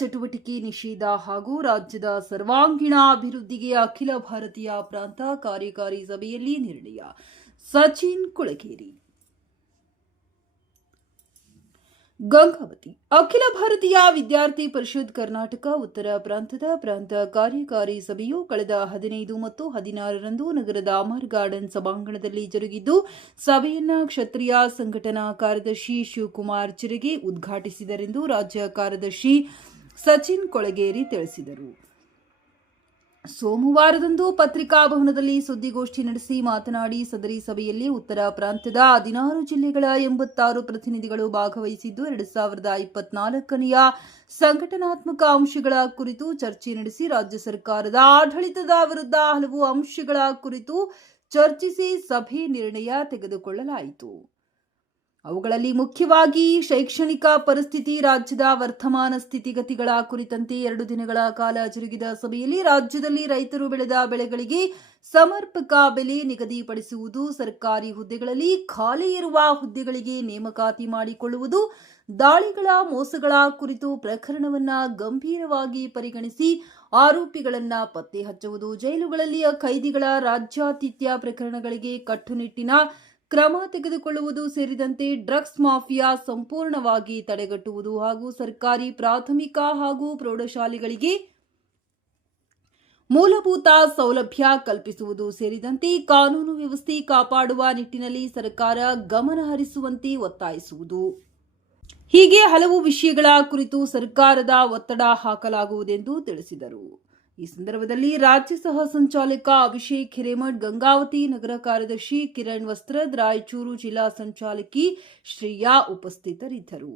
ಚಟುವಟಿಕೆ ನಿಷೇಧ ಹಾಗೂ ರಾಜ್ಯದ ಸರ್ವಾಂಗೀಣ ಅಭಿವೃದ್ಧಿಗೆ ಅಖಿಲ ಭಾರತೀಯ ಪ್ರಾಂತ ಕಾರ್ಯಕಾರಿ ಸಭೆಯಲ್ಲಿ ನಿರ್ಣಯ. ಸಚಿನ್ ಕುಳಗೇರಿ. ಗಂಗಾವತಿ. ಅಖಿಲ ಭಾರತೀಯ ವಿದ್ಯಾರ್ಥಿ ಪರಿಷತ್ ಕರ್ನಾಟಕ ಉತ್ತರ ಪ್ರಾಂತದ ಪ್ರಾಂತ ಕಾರ್ಯಕಾರಿ ಸಭೆಯು ಕಳೆದ 15 ಮತ್ತು 16ರಂದು ನಗರದ ಅಮರ್ ಗಾರ್ಡನ್ ಸಭಾಂಗಣದಲ್ಲಿ ಜರುಗಿದ್ದು, ಸಭೆಯನ್ನ ಕ್ಷತ್ರಿಯ ಸಂಘಟನಾ ಕಾರ್ಯದರ್ಶಿ ಶಿವಕುಮಾರ್ ಚಿರಗೆ ಉದ್ಘಾಟಿಸಿದರೆಂದು ರಾಜ್ಯ ಕಾರ್ಯದರ್ಶಿ ಸಚಿನ್ ಕೊಳಗೇರಿ ತಿಳಿಸಿದರು. ಸೋಮವಾರದಂದು ಪತ್ರಿಕಾ ಭವನದಲ್ಲಿ ಸುದ್ದಿಗೋಷ್ಠಿ ನಡೆಸಿ ಮಾತನಾಡಿ, ಸದರಿ ಸಭೆಯಲ್ಲಿ ಉತ್ತರ ಪ್ರಾಂತ್ಯದ 16 ಜಿಲ್ಲೆಗಳ 86 ಪ್ರತಿನಿಧಿಗಳು ಭಾಗವಹಿಸಿದ್ದು, 2024ನೆಯ ಸಂಘಟನಾತ್ಮಕ ಅಂಶಗಳ ಕುರಿತು ಚರ್ಚೆ ನಡೆಸಿ ರಾಜ್ಯ ಸರ್ಕಾರದ ಆಡಳಿತದ ವಿರುದ್ಧ ಹಲವು ಅಂಶಗಳ ಕುರಿತು ಚರ್ಚಿಸಿ ಸಭೆ ನಿರ್ಣಯ ತೆಗೆದುಕೊಳ್ಳಲಾಯಿತು. ಅವುಗಳಲ್ಲಿ ಮುಖ್ಯವಾಗಿ ಶೈಕ್ಷಣಿಕ ಪರಿಸ್ಥಿತಿ, ರಾಜ್ಯದ ವರ್ತಮಾನ ಸ್ಥಿತಿಗತಿಗಳ ಕುರಿತಂತೆ 2 ದಿನಗಳ ಕಾಲ ಜರುಗಿದ ಸಭೆಯಲ್ಲಿ ರಾಜ್ಯದಲ್ಲಿ ರೈತರು ಬೆಳೆದ ಬೆಳೆಗಳಿಗೆ ಸಮರ್ಪಕ ಬೆಲೆ ನಿಗದಿಪಡಿಸುವುದು, ಸರ್ಕಾರಿ ಹುದ್ದೆಗಳಲ್ಲಿ ಖಾಲಿ ಇರುವ ಹುದ್ದೆಗಳಿಗೆ ನೇಮಕಾತಿ ಮಾಡಿಕೊಳ್ಳುವುದು, ದಾಳಿಗಳ ಮೋಸಗಳ ಕುರಿತು ಪ್ರಕರಣವನ್ನ ಗಂಭೀರವಾಗಿ ಪರಿಗಣಿಸಿ ಆರೋಪಿಗಳನ್ನ ಪತ್ತೆ ಹಚ್ಚುವುದು, ಜೈಲುಗಳಲ್ಲಿಯ ಖೈದಿಗಳ ರಾಜ್ಯಾತಿಥ್ಯ ಪ್ರಕರಣಗಳಿಗೆ ಕಟ್ಟುನಿಟ್ಟಿನ ಕ್ರಮ ತೆಗೆದುಕೊಳ್ಳುವುದು ಸೇರಿದಂತೆ ಡ್ರಗ್ಸ್ ಮಾಫಿಯಾ ಸಂಪೂರ್ಣವಾಗಿ ತಡೆಗಟ್ಟುವುದು ಹಾಗೂ ಸರ್ಕಾರಿ ಪ್ರಾಥಮಿಕ ಹಾಗೂ ಪ್ರೌಢಶಾಲೆಗಳಿಗೆ ಮೂಲಭೂತ ಸೌಲಭ್ಯ ಕಲ್ಪಿಸುವುದು ಸೇರಿದಂತೆ ಕಾನೂನು ವ್ಯವಸ್ಥೆ ಕಾಪಾಡುವ ನಿಟ್ಟಿನಲ್ಲಿ ಸರ್ಕಾರ ಗಮನ ಹರಿಸುವಂತೆ ಒತ್ತಾಯಿಸುವುದು. ಹೀಗೆ ಹಲವು ವಿಷಯಗಳ ಕುರಿತು ಸರ್ಕಾರದ ಒತ್ತಡ ಹಾಕಲಾಗುವುದೆಂದು ತಿಳಿಸಿದರು. ಈ ಸಂದರ್ಭದಲ್ಲಿ ರಾಜ್ಯ ಸಹ ಸಂಚಾಲಕ ಅಭಿಷೇಕ್ ಹಿರೇಮಠ್, ಗಂಗಾವತಿ ನಗರ ಕಾರ್ಯದರ್ಶಿ ಕಿರಣ್ ವಸ್ತ್ರದ್, ರಾಯಚೂರು ಜಿಲ್ಲಾ ಸಂಚಾಲಕಿ ಶ್ರೇಯಾ ಉಪಸ್ಥಿತರಿದ್ದರು.